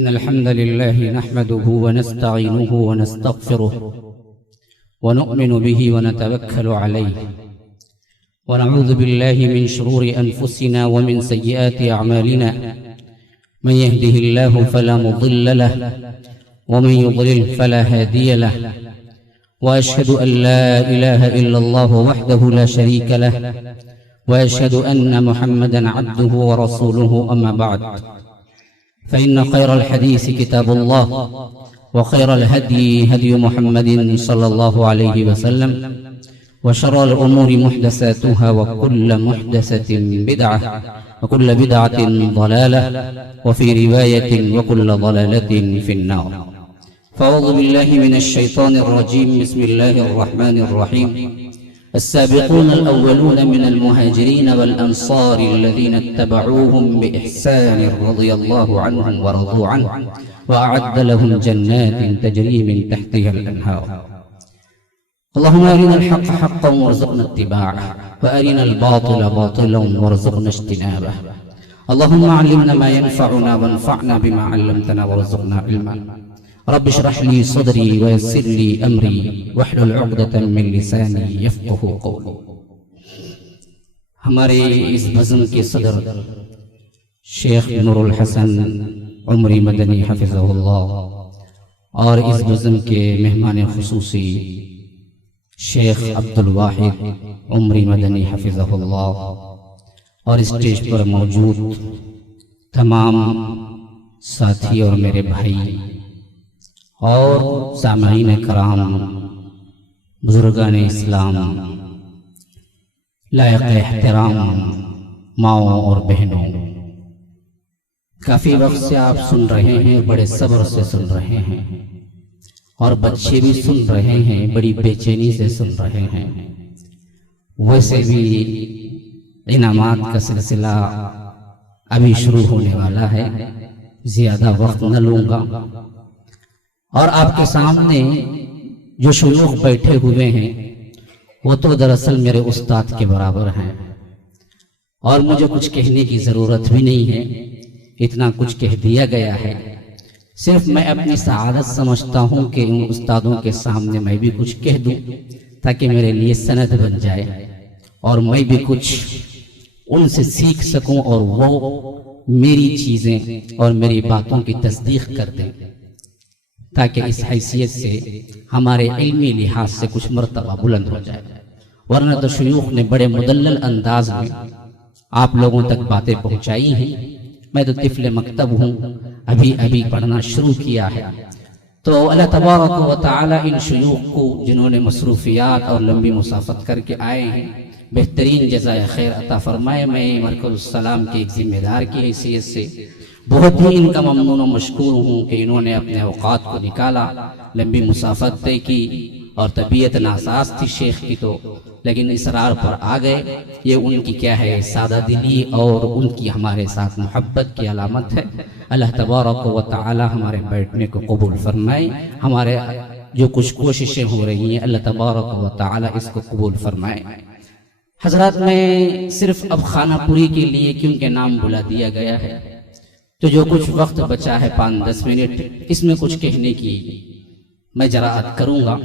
إن الحمد لله نحمده ونستعينه ونستغفره ونؤمن به ونتوكل عليه ونعوذ بالله من شرور أنفسنا ومن سيئات أعمالنا من يهده الله فلا مضل له ومن يضلل فلا هادي له وأشهد أن لا إله إلا الله وحده لا شريك له وأشهد أن محمدا عبده ورسوله أما بعد فإن خير الحديث كتاب الله وخير الهدي هدي محمد صلى الله عليه وسلم وشر الأمور محدثاتها وكل محدثة بدعة وكل بدعة ضلالة وفي رواية وكل ضلالة في النار. فأعوذ بالله من الشيطان الرجيم. بسم الله الرحمن الرحيم. السابقون الأولون من المهاجرين والأنصار الذين اتبعوهم بإحسان رضي الله عنهم ورضوا عنه وأعد لهم جنات تجري من تحتها الأنهار. اللهم أرنا الحق حقا وارزقنا اتباعه وأرنا الباطل باطلا وارزقنا اجتنابه. اللهم علمنا ما ينفعنا وانفعنا بما علمتنا وارزقنا علما. رب اشرح لي صدري ويسر لي أمري واحلل عقدة من لساني يفقه قولي. ہمارے اس بزم کے صدر شیخ نور الحسن عمری مدنی حفظہ اللہ اور اس بزم کے مہمان خصوصی شیخ عبدالواحد عمری مدنی حفظہ اللہ اور اسٹیج پر موجود تمام ساتھی اور میرے بھائی اور سامعین کرام، بزرگان اسلام، لائق احترام ماؤں اور بہنوں، کافی وقت سے آپ سن رہے ہیں، بڑے صبر سے سن رہے ہیں اور بچے بھی سن رہے ہیں، بڑی بے چینی سے سن رہے ہیں. ویسے بھی انعامات کا سلسلہ ابھی شروع ہونے والا ہے، زیادہ وقت نہ لوں گا. اور آپ کے سامنے جو شیوخ بیٹھے ہوئے ہیں وہ تو دراصل میرے استاد کے برابر ہیں اور مجھے کچھ کہنے کی ضرورت بھی نہیں ہے، اتنا کچھ کہہ دیا گیا ہے. صرف میں اپنی سعادت سمجھتا ہوں کہ ان استادوں کے سامنے میں بھی کچھ کہہ دوں تاکہ میرے لیے سند بن جائے اور میں بھی کچھ ان سے سیکھ سکوں اور وہ میری چیزیں اور میری باتوں کی تصدیق کر دیں، تاکہ اس حیثیت سے ہمارے علمی لحاظ سے کچھ مرتبہ بلند ہو جائے. ورنہ تو شیوخ نے بڑے مدلل انداز میں آپ لوگوں تک باتیں پہنچائی ہیں. میں تو طفل مکتب ہوں، ابھی پڑھنا شروع کیا ہے. تو اللہ تبارک و تعالی ان شیوخ کو جنہوں نے مصروفیات اور لمبی مسافت کر کے آئے ہیں بہترین جزائے خیر عطا فرمائے. میں مرکز السلام کے ایک ذمہ دار کی حیثیت سے بہت ہی ان کا ممنون و مشکور ہوں کہ انہوں نے اپنے اوقات کو نکالا، لمبی مسافت طے کی اور طبیعت ناساز تھی شیخ کی تو لیکن اصرار پر آ گئے. یہ ان کی کیا ہے سادہ دلی اور ان کی ہمارے ساتھ محبت کی علامت ہے. اللہ تبارک و تعالی ہمارے بیٹھنے کو قبول فرمائے. ہمارے جو کچھ کوششیں ہو رہی ہیں اللہ تبارک و تعالی اس کو قبول فرمائے. حضرات، میں صرف اب خانہ پوری کے لیے کیونکہ نام بلا دیا گیا ہے تو جو کچھ وقت بچا ہے 5-10 منٹ اس میں کچھ کہنے کی میں جرأت کروں گا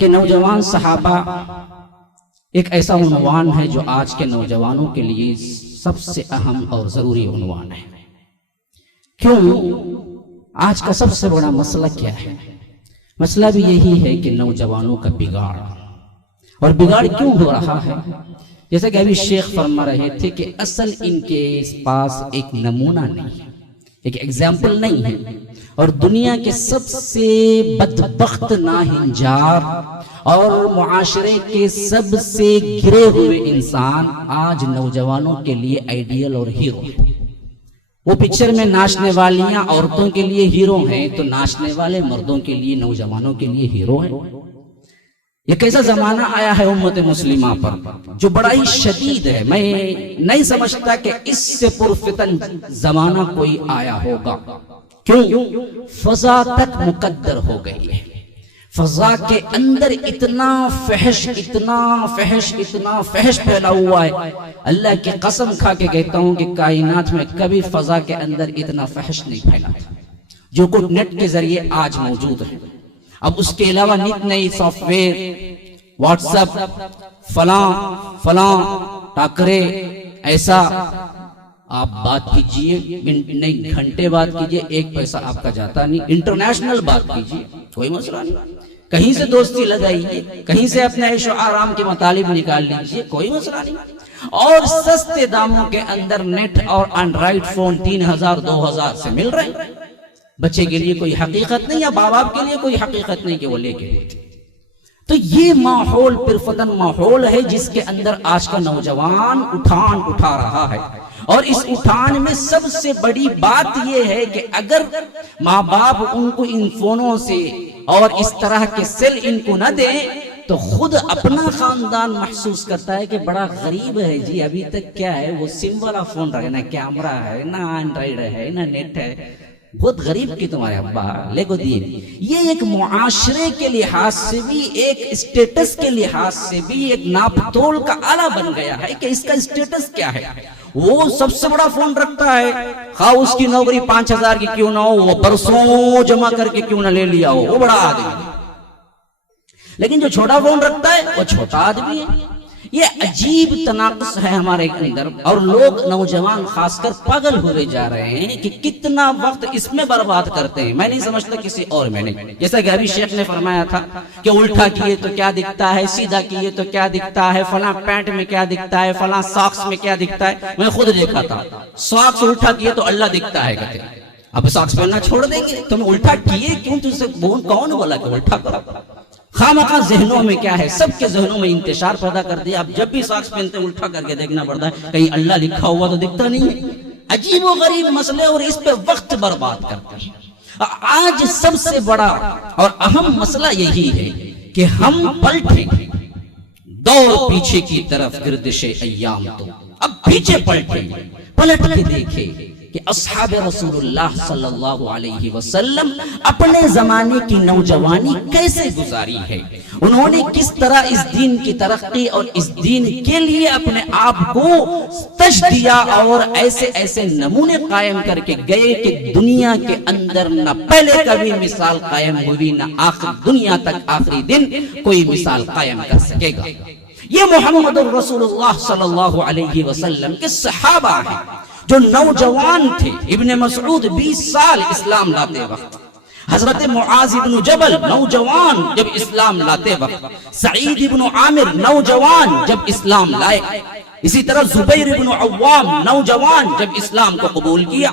کہ نوجوان صحابہ ایک ایسا عنوان ہے جو آج کے نوجوانوں کے لیے سب سے اہم اور ضروری عنوان ہے. کیوں؟ آج کا سب سے بڑا مسئلہ کیا ہے؟ مسئلہ بھی یہی ہے کہ نوجوانوں کا بگاڑ. اور بگاڑ کیوں ہو رہا ہے؟ جیسا کہ ابھی شیخ فرما رہے تھے کہ اصل ان کے پاس ایک نمونہ نہیں ہے، ایک ایگزامپل نہیں ہے. اور دنیا کے سب سے بدبخت ناہنجار اور معاشرے کے سب سے گرے ہوئے انسان آج نوجوانوں کے لیے آئیڈیل اور ہیرو ہے. وہ پکچر میں ناچنے والیاں عورتوں کے لیے ہیرو ہیں تو ناچنے والے مردوں کے لیے نوجوانوں کے لیے ہیرو ہیں. یہ کیسا زمانہ آیا ہے امت مسلمہ پر جو بڑا ہی شدید ہے. میں نہیں سمجھتا کہ اس سے پرفتن زمانہ کوئی آیا ہوگا. کیوں؟ فضا تک مقدر ہو گئی ہے. فضا کے اندر اتنا فحش پھیلا ہوا ہے، اللہ کی قسم کھا کے کہتا ہوں کہ کائنات میں کبھی فضا کے اندر اتنا فحش نہیں پھیلا تھا جو کچھ نیٹ کے ذریعے آج موجود ہے۔ اب اس کے علاوہ نت نئی سافٹ ویئر، واٹس ایپ، فلاں ٹاکرے، ایسا آپ بات کیجئے، نہیں گھنٹے بات کیجئے، ایک پیسہ آپ کا جاتا نہیں، انٹرنیشنل بات کیجئے، کوئی مسئلہ نہیں، کہیں سے دوستی لگائیے، کہیں سے اپنے عیش و آرام کے مطالب نکال لیجئے، کوئی مسئلہ نہیں۔ اور سستے داموں کے اندر نیٹ اور اینڈرائیڈ فون 3000 2000 سے مل رہے ہیں۔ بچے کے لیے کوئی حقیقت نہیں، یا باپ باپ کے لیے کوئی حقیقت نہیں کہ وہ لے کے ہوتے۔ تو یہ ماحول پرفتن ماحول ہے جس کے اندر آج کا نوجوان اٹھان اٹھا رہا ہے، اور اس اٹھان میں سب سے بڑی بات یہ ہے کہ اگر ماں باپ ان کو ان فونوں سے اور اس طرح کے سیل ان کو نہ دیں تو خود اپنا خاندان محسوس کرتا ہے کہ بڑا غریب ہے جی، ابھی تک کیا ہے وہ سم والا فون رہے، نہ کیمرہ ہے، نہ اینڈرائیڈ ہے، نہ نیٹ ہے، بہت غریب کی تمہارے ابا لے کو دیے۔ یہ ایک معاشرے کے لحاظ سے بھی، ایک اسٹیٹس کے لحاظ سے بھی ایک ناپ تول کا آلہ بن گیا ہے کہ اس کا اسٹیٹس کیا ہے۔ وہ سب سے بڑا فون رکھتا ہے، خواہ اس کی نوکری 5000 کی کیوں نہ ہو، وہ برسوں جمع کر کے کیوں نہ لے لیا ہو، وہ بڑا آدمی ہے۔ لیکن جو چھوٹا فون رکھتا ہے وہ چھوٹا آدمی ہے۔ یہ عجیب تناقض ہے ہمارے اندر، اور لوگ نوجوان خاص کر پاگل ہوئے جا رہے ہیں کہ کتنا وقت اس میں برباد کرتے ہیں۔ میں نہیں سمجھتا کسی اور میں نہیں، جیسا کہ ابھی شیخ نے فرمایا تھا کہ الٹا کیے تو کیا دکھتا ہے، سیدھا کیے تو کیا دکھتا ہے، فلاں پینٹ میں کیا دکھتا ہے، فلاں ساکس میں کیا دکھتا ہے۔ میں خود دیکھا تھا، ساکس الٹا کیے تو اللہ دکھتا ہے کہتے ہیں۔ اب ساکس پہننا چھوڑ دیں گے؟ تم الٹا کیے کیوں؟ تم سے کون بولا کہ الٹا کرو؟ خامخواہ ذہنوں میں کیا ہے، سب کے ذہنوں میں انتشار پیدا کر دیا۔ اب جب بھی ساکس پہنتے ہیں الٹا کر کے دیکھنا پڑتا ہے، کہیں اللہ لکھا ہوا تو دکھتا نہیں ہے۔ عجیب و غریب مسئلے، اور اس پہ وقت برباد کرتے ہیں۔ آج سب سے بڑا اور اہم مسئلہ یہی ہے کہ ہم پلٹیں، دور پیچھے کی طرف گردش ایام، تو اب پیچھے پلٹیں، پلٹ کے دیکھیں کہ اصحاب رسول اللہ صلی اللہ علیہ وسلم اپنے زمانے کی نوجوانی کیسے گزاری ہے، انہوں نے کس طرح اس دین کی ترقی اور اس دین کے لیے اپنے آپ کو تش دیا، اور ایسے ایسے نمونے قائم کر کے گئے کہ دنیا کے اندر نہ پہلے کبھی مثال قائم ہوئی، نہ آخر دنیا تک آخری دن کوئی مثال قائم کر سکے گا۔ یہ محمد رسول اللہ صلی اللہ علیہ وسلم کے صحابہ ہیں جو نوجوان تھے۔ ابن مسعود 20 سال اسلام لاتے وقت، حضرت معاذ بن جبل نوجوان جب اسلام لاتے وقت، سعید بن عامر نوجوان جب اسلام لائے، اسی طرح زبیر بن عوام نوجوان جب اسلام کو قبول کیا،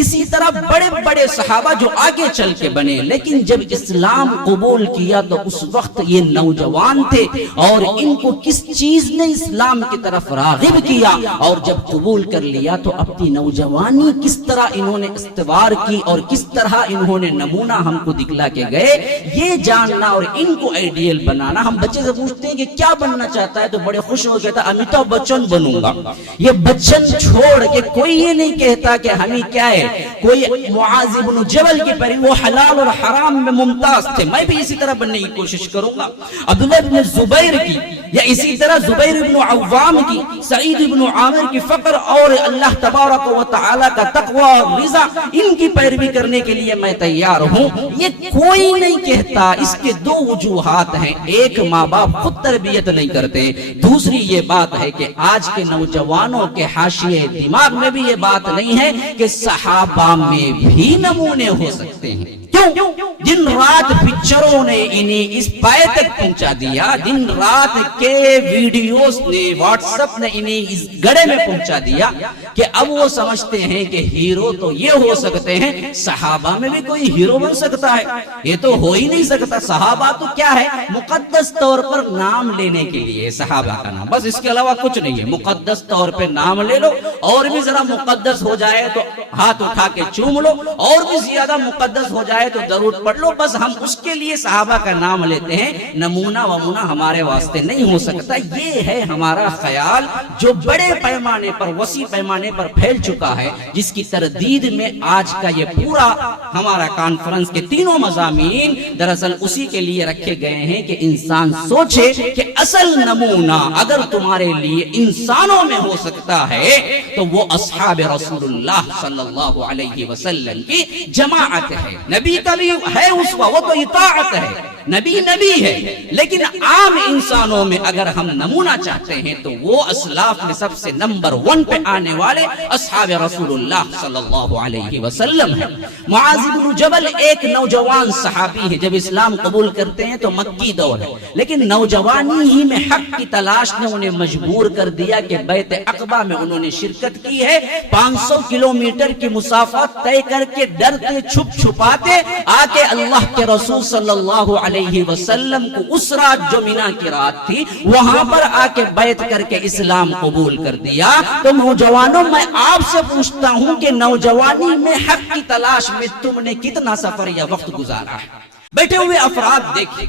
اسی طرح بڑے بڑے صحابہ جو آگے چل کے بنے، لیکن جب اسلام قبول کیا تو اس وقت یہ نوجوان تھے، اور ان کو کس چیز نے اسلام کی طرف راغب کیا، اور جب قبول کر لیا تو اپنی نوجوانی کس طرح انہوں نے استوار کی اور کس طرح انہوں نے نمونہ ہم کو دکھلا کے گئے، یہ جاننا اور ان کو آئیڈیل بنانا۔ ہم بچے سے پوچھتے ہیں کہ کیا بننا چاہتا ہے تو بڑے خوش ہو کہتا ہے امیتابھ بچن بنوں گا۔ یہ بچن چھوڑ کے کوئی یہ نہیں کہتا کہ ہمیں کیا ہے، کوئی معاذ بن جبل کی پری وہ حلال اور حرام میں ممتاز تھے، میں بھی اسی طرح بننے کی کوشش کروں گا۔ عبداللہ بن زبیر کی، یا اسی طرح زبیر بن عوام کی، سعید بن عامر کی فقر اور اللہ تبارک و تعالی کا تقوی اور رضا، ان کی پیروی کرنے کے لیے میں تیار ہوں۔ یہ کوئی نہیں کہتا۔ اس کے دو وجوہات ہیں، ایک ماں باپ خود تربیت نہیں کرتے، دوسری یہ بات ہے کہ آج کے نوجوانوں کے حاشیے دماغ میں بھی یہ بات نہیں ہے کہ صحابہ میں بھی نمونے ہو سکتے ہیں۔ کیوں؟ دن رات پکچروں نے انہیں اس پائے تک پہنچا دیا، دن رات کے ویڈیوز نے، واٹس ایپ نے انہیں اس گڑے میں پہنچا دیا کہ اب وہ سمجھتے ہیں کہ ہیرو تو یہ ہو سکتے ہیں، صحابہ میں بھی کوئی ہیرو بن سکتا ہے، یہ تو ہو ہی نہیں سکتا۔ صحابہ تو کیا ہے، مقدس طور پر نام لینے کے لیے صحابہ کا نام، بس اس کے علاوہ کچھ نہیں ہے۔ مقدس طور پہ نام لے لو، اور بھی ذرا مقدس ہو جائے تو ہاتھ اٹھا کے چوم لو، اور بھی زیادہ مقدس ہو جائے آئے تو درود پڑھ لو، بس ہم اس کے لیے صحابہ کا نام لیتے ہیں، نمونہ ومونہ ہمارے واسطے نہیں ہو سکتا۔ یہ ہے ہمارا خیال جو بڑے پیمانے پر، وسیع پیمانے پر پھیل چکا ہے، جس کی تردید میں آج کا یہ پورا ہمارا کانفرنس کے تینوں مضامین دراصل اسی کے لیے رکھے گئے ہیں کہ انسان سوچے کہ اصل نمونہ اگر تمہارے لیے انسانوں میں ہو سکتا ہے تو وہ اصحاب رسول اللہ صلی اللہ علیہ وسلم کی جماعت ہے۔ نبی کا بھی ہے اسوہ، وہ تو اطاعت ہے، نبی نبی ہے، لیکن عام انسانوں میں اگر ہم نمونہ چاہتے ہیں تو وہ اسلاف میں سب سے نمبر 1 پہ آنے والے اصحاب رسول اللہ صلی اللہ علیہ وسلم ہے۔ معاذ بن جبل ایک نوجوان صحابی ہے، جب اسلام قبول کرتے ہیں تو مکی دور ہے، لیکن نوجوانی ہی میں حق کی تلاش نے انہیں مجبور کر دیا کہ بیعت عقبہ میں انہوں نے شرکت کی ہے۔ 500 کلومیٹر کی مسافت طے کر کے ڈرتے چھپ چھپاتے آ کے اللہ کے رسول صلی اللہ علیہ وسلم کو اس رات جو مینا کی رات تھی وہاں پر آ کے بیعت کر کے اسلام قبول کر دیا۔ تو نوجوانوں میں آپ سے پوچھتا ہوں کہ نوجوانی میں حق کی تلاش میں تم نے کتنا سفر یا وقت گزارا ہے؟ بیٹھے ہوئے افراد دیکھیں،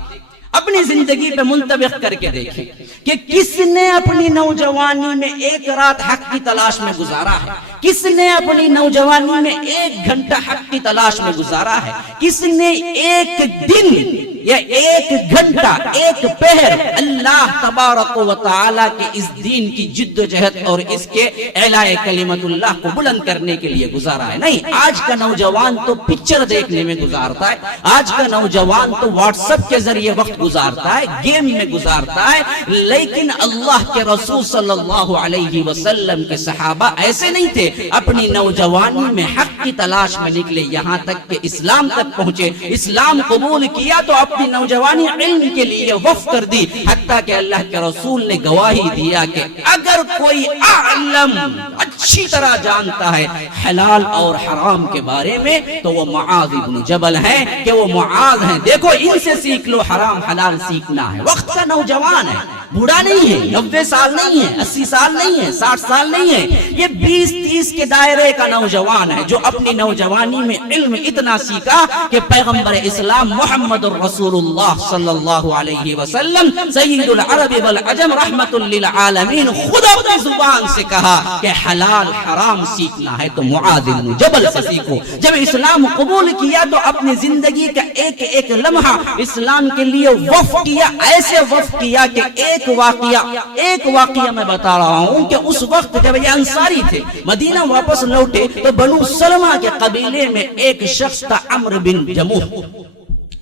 اپنی زندگی پہ منطبق کر کے دیکھیں کہ کس نے اپنی نوجوانی میں ایک رات حق کی تلاش میں گزارا ہے، کس نے اپنی نوجوانی میں 1 گھنٹہ حق کی تلاش میں گزارا ہے، کس نے 1 دن یا 1 گھنٹہ 1 پہر اللہ تبارک و تعالی کے اس دین کی جد و جہد اور اس کے اعلاء کلمت اللہ کو بلند کرنے کے لیے گزارا ہے؟ نہیں، آج کا نوجوان تو پکچر دیکھنے میں گزارتا ہے، آج کا نوجوان تو واٹس ایپ کے ذریعے وقت گزارتا ہے، گیم میں گزارتا ہے، لیکن اللہ کے رسول صلی اللہ علیہ وسلم کے صحابہ ایسے نہیں تھے۔ اپنی نوجوانی میں حق کی تلاش میں نکلے، یہاں تک کہ اسلام تک پہنچے، اسلام قبول کیا تو اپنی نوجوانی علم کے لیے وقف کر دی، حتیٰ کہ اللہ کے رسول نے گواہی دیا کہ اگر کوئی اعلم اچھی طرح جانتا ہے حلال اور حرام کے بارے میں تو وہ معاذ بن جبل ہے، کہ وہ معاذ ہیں۔ دیکھو ان سے سیکھ لو، حرام حلال سیکھنا ہے۔ وقت کا نوجوان ہے، بوڑھا نہیں ہے، 90 سال نہیں ہے، 80 سال نہیں ہے، 60 سال نہیں ہے، یہ 20-30 کے دائرے کا نوجوان ہے جو اپنی نوجوانی میں علم اتنا سیکھا کہ پیغمبر اسلام محمد رسول اللہ صلی اللہ علیہ وسلم سید العرب والعجم رحمت للعالمین خود اپنی زبان سے کہا کہ حلال حرام سیکھنا ہے تو معاذ بن جبل سے سیکھو۔ جب اسلام قبول کیا تو اپنی زندگی کا ایک ایک لمحہ اسلام کے لیے وقف کیا، ایسے وقف کیا کہ ایک واقعہ میں بتا رہا ہوں کہ اس وقت جب یہ انصاری تھے مدینہ واپس لوٹے تو بنو سلمہ کے قبیلے میں ایک شخص تھا عمرو بن جموح۔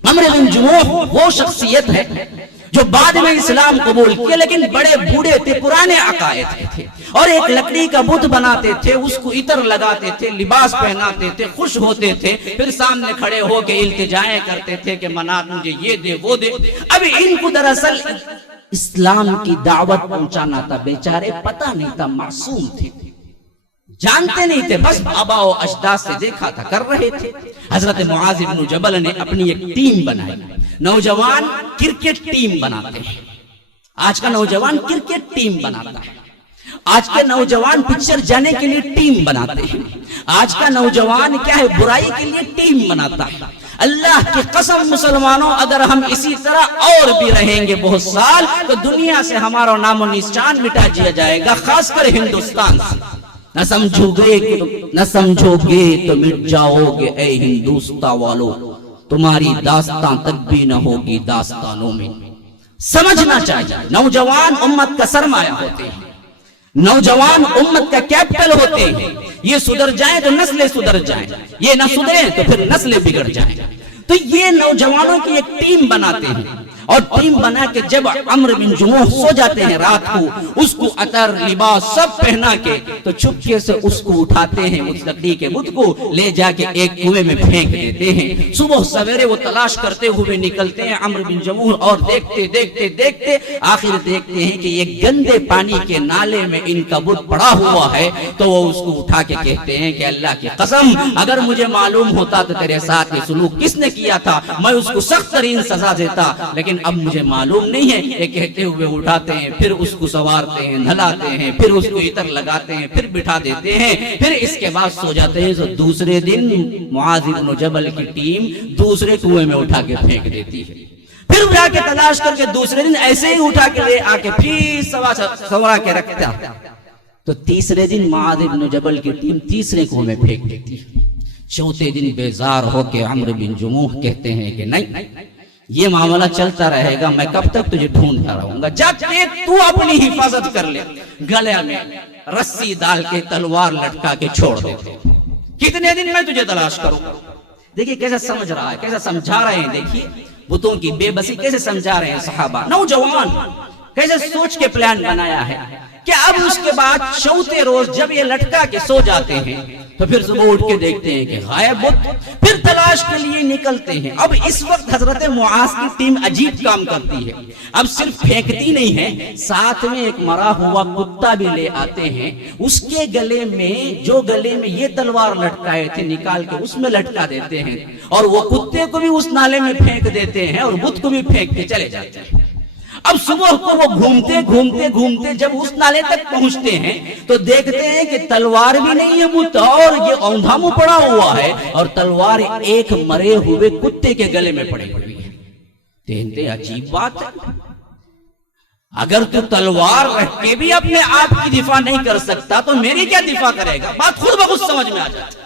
عمرو بن جموح وہ شخصیت ہے جو بعد میں اسلام قبول کیا، لیکن بڑے بوڑھے تھے، پرانے عقائد کے تھے، اور ایک لکڑی کا بت بناتے تھے، اس کو عطر لگاتے تھے، لباس پہناتے تھے، خوش ہوتے تھے، پھر سامنے کھڑے ہو کے التجائیں کرتے تھے کہ منات مجھے یہ دے وہ دے۔ اب ان کو دراصل اسلام کی دعوت پہنچانا تھا، بیچارے پتہ نہیں تھا، معصوم تھے، جانتے نہیں تھے، بس آبا و اجداد سے دیکھا تھا، کر رہے تھے۔ حضرت معاذ بن جبل نے اپنی ایک ٹیم بنائی۔ نوجوان کرکٹ ٹیم بناتے ہیں، آج کا نوجوان کرکٹ ٹیم بناتا ہے، آج کے نوجوان پکچر جانے کے لیے ٹیم بناتے ہیں، آج کا نوجوان کیا ہے برائی کے لیے ٹیم بناتا ہے۔ اللہ کی قسم مسلمانوں، اگر ہم اسی طرح اور بھی رہیں گے بہت سال تو دنیا سے ہمارا نام و نشان مٹا دیا جائے گا، خاص کر ہندوستان سے۔ نہ سمجھو گے تو مٹ جاؤ گے اے ہندوستان والو، تمہاری داستان تک بھی نہ ہوگی داستانوں میں۔ سمجھنا چاہیے نوجوان امت کا سرمایہ ہوتے ہیں، نوجوان امت کا کیپٹل ہوتے ہیں۔ یہ سدھر جائیں تو نسلیں سدھر جائیں، یہ نہ سدھریں تو پھر نسلیں بگڑ جائیں۔ تو یہ نوجوانوں کی ایک ٹیم بناتے ہیں، اور ٹیم بنا کے جب عمرو بن جموح سو جاتے ہیں رات کو، اس کو عطر لباس سب پہنا کے تو چھپکے سے اس کو اٹھاتے ہیں، اس لکڑی کے بت کو لے جا کے ایک کنویں میں پھینک دیتے ہیں۔ صبح سویرے وہ تلاش کرتے ہوئے نکلتے ہیں عمرو بن جموح، اور دیکھتے آخر دیکھتے ہیں کہ یہ گندے پانی کے نالے میں ان کا بت پڑا ہوا ہے، تو وہ اس کو اٹھا کے کہتے ہیں کہ اللہ کی قسم اگر مجھے معلوم ہوتا تو تیرے ساتھ یہ سلوک کس نے کیا تھا میں اس کو سخت ترین سزا دیتا، لیکن لیکن اب مجھے معلوم نہیں ہے. یہ کہتے ہوئے اٹھاتے ہیں, پھر اس کو سوارتے ہیں, نہلاتے ہیں, پھر اس کو عطر لگاتے ہیں, پھر بٹھا دیتے ہیں, پھر اس کے بعد سو جاتے ہیں. تو دوسرے دن معاذ بن جبل کی ٹیم دوسرے کنویں میں اٹھا کے پھینک دیتی ہے. پھر جا کے تلاش کر کے دوسرے دن ایسے ہی اٹھا کے لے آ کے پھر سورا کے رکھتا. تو تیسرے دن معاذ بن جبل کی ٹیم تیسرے کنویں میں پھینک دیتی ہے. چوتھے دن بیزار ہو کے عمرو بن جموح کہتے ہیں کہ نہیں, یہ معاملہ چلتا رہے گا, میں کب تک تجھے ڈھونڈتا رہوں گا, جا کے تو اپنی حفاظت کر لے. گلے میں رسی ڈال کے تلوار لٹکا کے چھوڑ دیتے. کتنے دن میں تجھے تلاش کروں. دیکھیے کیسے سمجھ رہا ہے, کیسے سمجھا رہے ہیں. دیکھیے بتوں کی بے بسی کیسے سمجھا رہے ہیں صحابہ, نوجوان کیسے سوچ کے پلان بنایا ہے کہ اب اس کے بعد چوتھے روز جب یہ لٹکا کے سو جاتے ہیں تو پھر صبح اٹھ کے دیکھتے ہیں کہ غائب بت. پھر تلاش کے لیے نکلتے ہیں. اب اس وقت حضرت معاذ کی ٹیم عجیب کام کرتی ہے. اب صرف پھینکتی نہیں ہے, ساتھ میں ایک مرا ہوا کتا بھی لے آتے ہیں. اس کے گلے میں, جو گلے میں یہ تلوار لٹکائے تھے, نکال کے اس میں لٹکا دیتے ہیں, اور وہ کتے کو بھی اس نالے میں پھینک دیتے ہیں, اور بت کو بھی پھینک کے چلے جاتے ہیں. اب صبح کو وہ گھومتے گھومتے گھومتے جب اس نالے تک پہنچتے ہیں تو دیکھتے ہیں کہ تلوار بھی نہیں ہے بت, اور یہ اوندھا منہ پڑا ہوا ہے, اور تلوار ایک مرے ہوئے کتے کے گلے میں پڑی ہوئی ہے. کہتے عجیب بات ہے, اگر تو تلوار رکھ کے بھی اپنے آپ کی دفاع نہیں کر سکتا تو میری کیا دفاع کرے گا. بات خود بخود سمجھ میں آ جاتی ہے.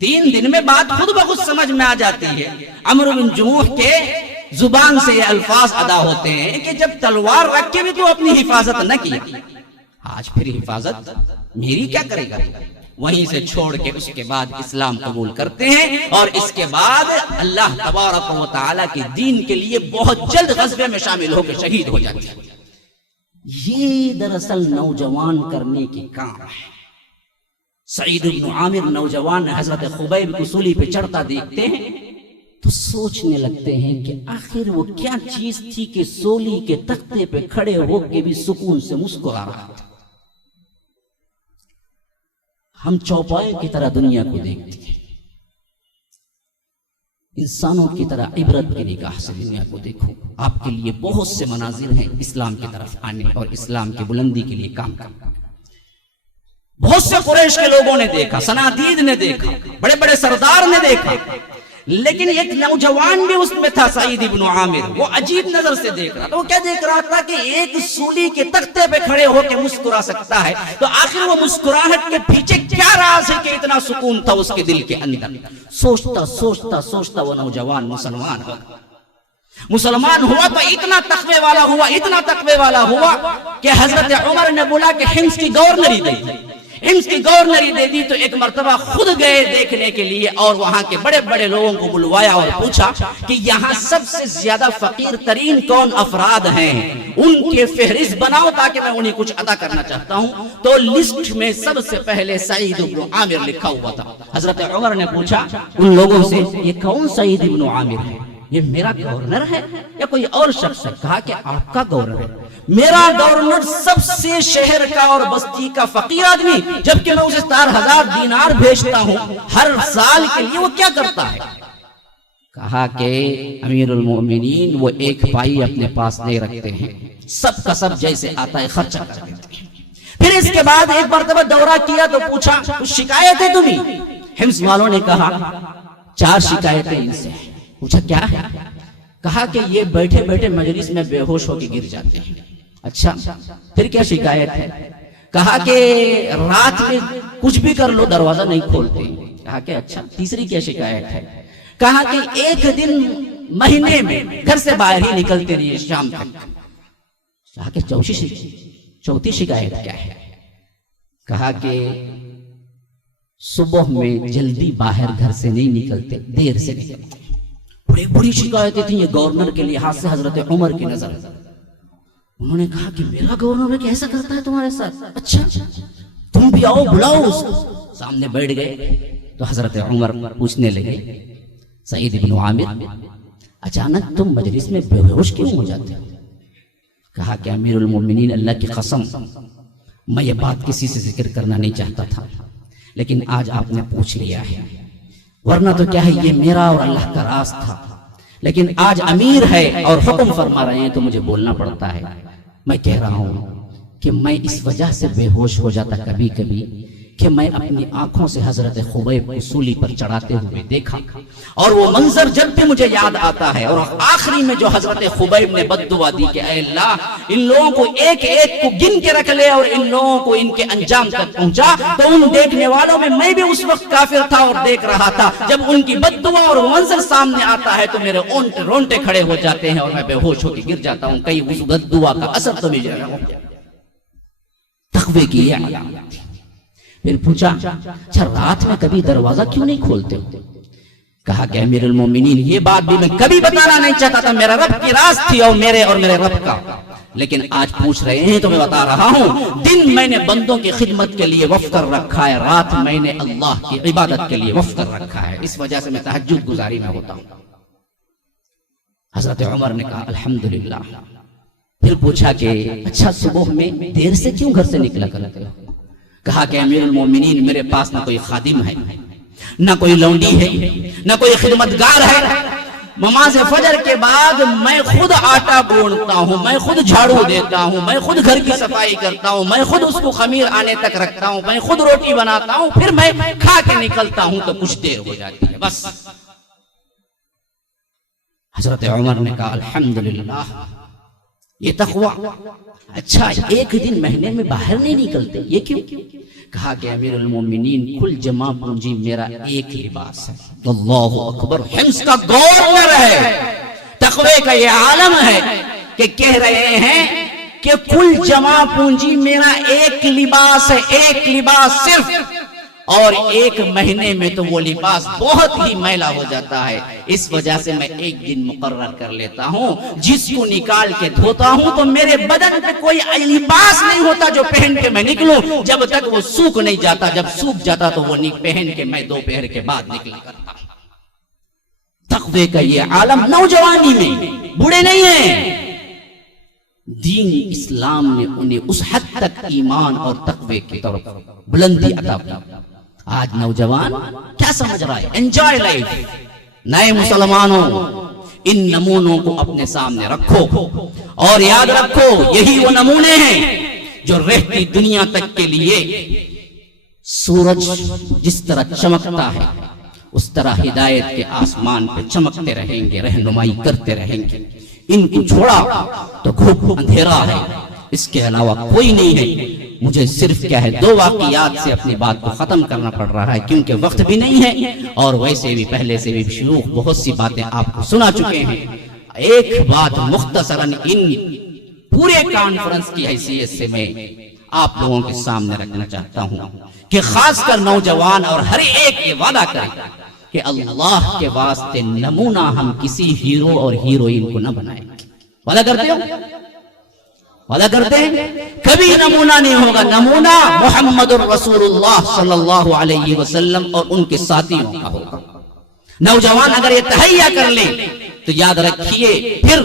3 دن میں بات خود بخود سمجھ میں آ جاتی ہے. عمرو بن جموح کے زبان سے یہ الفاظ ادا ہوتے ہیں کہ جب تلوار رکھ کے بھی تو اپنی حفاظت نہ کی, آج پھر حفاظت میری کیا کرے گا. وہیں سے چھوڑ کے اس کے بعد اسلام قبول کرتے ہیں, اور اس کے بعد اللہ تبارک و تعالی کے دین کے لیے بہت جلد غزوے میں شامل ہو کے شہید ہو جاتے ہیں. یہ دراصل نوجوان کرنے کے کام ہے. سعید بن عامر نوجوان حضرت خبیب کو سولی پہ چڑھتا دیکھتے ہیں تو سوچنے لگتے ہیں کہ آخر وہ کیا چیز تھی کہ سولی کے تختے پہ کھڑے ہو کے بھی سکون سے مسکرا رہا تھا. ہم چوپائے کی طرح دنیا کو دیکھتے ہیں, انسانوں کی طرح عبرت کی نگاہ سے دنیا کو دیکھو. آپ کے لیے بہت سے مناظر ہیں اسلام کی طرف آنے اور اسلام کی بلندی کے لیے کام کرنا. بہت سے قریش کے لوگوں نے دیکھا, صنادید نے دیکھا, بڑے بڑے سردار نے دیکھا, لیکن ایک نوجوان بھی اس میں تھا سعید بن عامر. وہ عجیب نظر سے دیکھ رہا تھا. وہ کیا دیکھ رہا تھا کہ ایک سولی کے تختے پہ کھڑے ہو کے مسکرا سکتا ہے, تو آخر وہ مسکراہٹ کے پیچھے کیا راز ہے کہ اتنا سکون تھا اس کے دل کے اندر. سوچتا سوچتا سوچتا وہ نوجوان مسلمان ہوا تو اتنا تقوی والا ہوا, اتنا تقوی والا ہوا کہ حضرت عمر نے بولا کہ حمص کی گورنری دے دی. حمص کی گورنری دے دی تو ایک مرتبہ خود گئے دیکھنے کے لیے, اور وہاں کے بڑے بڑے لوگوں کو بلوایا اور پوچھا کہ یہاں سب سے زیادہ فقیر ترین کون افراد ہیں, ان کے فہرست بناؤ تاکہ میں انہیں کچھ عطا کرنا چاہتا ہوں. تو لسٹ میں سب سے پہلے سعید بن عامر لکھا ہوا تھا. حضرت عمر نے پوچھا ان لوگوں سے, یہ کون سعید بن عامر ہے, یہ میرا گورنر ہے یا کوئی اور شخص ہے؟ کہا کہ آپ کا گورنر ہے. میرا گورنر سب سے شہر کا اور بستی کا فقیر آدمی, جبکہ میں اسے 4,000 دینار بھیجتا ہوں ہر سال کے لیے, وہ کیا کرتا ہے؟ کہا کہ امیر المومنین وہ ایک پائی اپنے پاس نہیں رکھتے ہیں, سب کا سب جیسے آتا ہے خرچہ کر دیتے ہیں. پھر اس کے بعد ایک مرتبہ دورہ کیا تو پوچھا کچھ شکایت ہے تمہیں؟ حمص والوں نے کہا 4 شکایتیں ان سے. پوچھا کیا ہے؟ کہا کہ یہ بیٹھے بیٹھے مجلس میں بے ہوش ہو کے گر جاتے ہیں. اچھا پھر کیا شکایت ہے؟ کہا کہ رات میں کچھ بھی کر لو دروازہ نہیں کھولتے. کہا کہ اچھا تیسری کیا شکایت ہے؟ کہا کہ ایک دن مہینے میں گھر سے باہر ہی نکلتے رہیے شام تک. کہا کہ چوتھی شکایت کیا ہے؟ کہا کہ صبح میں جلدی باہر گھر سے نہیں نکلتے, دیر سے نکلتے. بڑی بڑی شکایتیں تھیں یہ گورنر کے لحاظ سے حضرت عمر کی نظر. انہوں نے کہا کہ میرا گورنر کیسا کرتا ہے تمہارے ساتھ؟ اچھا تم بھی آؤ, بلاؤ اس کو. سامنے بیٹھ گئے تو حضرت عمر پوچھنے لگے سعید بن عامر اچانک تم مجلس میں بے ہوش کیوں ہو جاتے ہو؟ کہا کہ امیر المومنین اللہ کی قسم میں یہ بات کسی سے ذکر کرنا نہیں چاہتا تھا, لیکن آج آپ نے پوچھ لیا ہے, ورنہ تو کیا ہے یہ میرا اور اللہ کا راز تھا. لیکن آج امیر ہے اور حکم فرما رہے ہیں تو مجھے بولنا پڑتا ہے. میں کہہ رہا ہوں کہ میں اس وجہ سے بے ہوش ہو جاتا کبھی کبھی کہ میں اپنی آنکھوں سے حضرت خبیب کو سولی پر چڑھاتے ہوئے دیکھا، اور وہ منظر جب بھی مجھے یاد آتا ہے. اور آخری میں جو حضرت خبیب نے بد دعا دی کہ اے اللہ ان لوگوں کو ایک ایک کو گن کے رکھ لے اور ان لوگوں کو ان کے انجام تک پہنچا، تو ان دیکھنے والوں میں بھی اس وقت کافر تھا اور دیکھ رہا تھا. جب ان کی بد دعا اور منظر سامنے آتا ہے تو میرے رونٹے کھڑے ہو جاتے ہیں اور میں بے ہوش ہو کے گر جاتا ہوں. کہیں اس بد دعا کا اثر تو مجھے تقوی کی یہ علامت. پھر پوچھا اچھا رات میں کبھی دروازہ کیوں نہیں کھولتے ہو؟ کہا کہ امیر المومنین یہ بات بھی میں کبھی بتانا نہیں چاہتا تھا، میرا رب کی راز تھی اور میرے رب کا، لیکن آج پوچھ رہے ہیں تو میں بتا رہا ہوں. دن میں نے بندوں کی خدمت کے لیے وقف کر رکھا ہے، رات میں نے اللہ کی عبادت کے لیے وقف کر رکھا ہے. اس وجہ سے میں تہجد گزاری میں ہوتا ہوں. حضرت عمر نے کہا الحمدللہ. پھر پوچھا کہ اچھا صبح میں دیر سے کیوں گھر سے نکلا کرتے ہو؟ کہا کہ امیر المومنین میرے پاس نہ کوئی خادم ہے، نہ کوئی لونڈی ہے، نہ کوئی خدمتگار ہے. نماز فجر کے بعد میں خود آٹا گوندتا ہوں، میں خود جھاڑو دیتا ہوں، میں خود گھر کی صفائی کرتا ہوں، میں خود اس کو خمیر آنے تک رکھتا ہوں، میں خود روٹی بناتا ہوں، پھر میں کھا کے نکلتا ہوں تو کچھ دیر ہو جاتی ہے بس. حضرت عمر نے کہا الحمدللہ یہ تقوی. اچھا ایک دن مہینے میں باہر نہیں نکلتے، یہ کیوں؟ کہا کہ امیر المومنین کل جمع پونجی میرا ایک لباس ہے. اللہ اکبر. حمص کا گورنر ہے، تقوی کا یہ عالم ہے کہ کہہ رہے ہیں کہ کل جمع پونجی میرا ایک لباس ہے، ایک لباس صرف، اور ایک مہینے میں تو وہ لباس بہت ہی میلا ہو جاتا ہے. اس وجہ سے میں ایک دن مقرر کر لیتا ہوں جس کو نکال کے دھوتا ہوں تو میرے بدن پہ کوئی لباس نہیں ہوتا جو پہن کے میں نکلوں جب تک وہ سوکھ نہیں جاتا. جب سوکھ جاتا تو وہ پہن کے میں دوپہر کے بعد نکلا کرتا ہوں. تقوی کا یہ عالم نوجوانی میں، بوڑھے نہیں ہیں. دین اسلام نے انہیں اس حد تک ایمان اور تقوی کی طرف بلندی عطا کی. آج نوجوان کیا سمجھ رہا ہے؟ Enjoy life. نئے مسلمانوں ان نمونوں کو اپنے سامنے رکھو اور یاد رکھو یہی وہ نمونے ہیں جو رہتی دنیا تک کے لیے سورج جس طرح چمکتا ہے اس طرح ہدایت کے آسمان پہ چمکتے رہیں گے، رہنمائی کرتے رہیں گے. ان کو چھوڑا تو گھوپ اندھیرا ہے، اس کے علاوہ کوئی نہیں ہے. مجھے صرف کیا ہے 2 واقعات سے اپنی بات کو ختم کرنا پڑ رہا ہے کیونکہ وقت بھی نہیں ہے اور ویسے بھی پہلے سے بھی شیوخ بہت سی باتیں آپ کو سنا چکے ہیں. ایک بات مختصراً ان پورے کانفرنس کی حیثیت سے میں آپ لوگوں کے سامنے رکھنا چاہتا ہوں کہ خاص کر نوجوان اور ہر ایک یہ وعدہ کرے کہ اللہ کے واسطے نمونہ ہم کسی ہیرو اور ہیروئن کو نہ بنائیں. وعدہ کرتے ہو؟ وعدہ کرتے ہیں کبھی نمونہ نہیں ہوگا. نمونہ محمد الرسول اللہ صلی اللہ علیہ وسلم اور ان کے ساتھیوں کا ہوگا. نوجوان اگر یہ تہیہ کر لیں تو یاد رکھیے پھر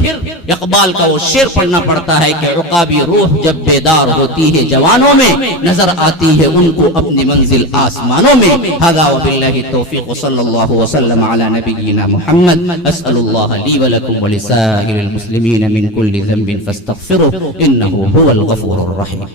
اقبال کا وہ شعر پڑھنا پڑتا ہے کہ عقابی روح جب بیدار ہوتی ہے جوانوں میں نظر آتی ہے ان کو اپنی منزل آسمانوں میں. ھذا وباللہ التوفیق صلی اللہ وسلم علی نبینا محمد. اسأل اللہ لی ولکم ولسائر المسلمین من کل ذنب فاستغفروه انه هو الغفور الرحیم.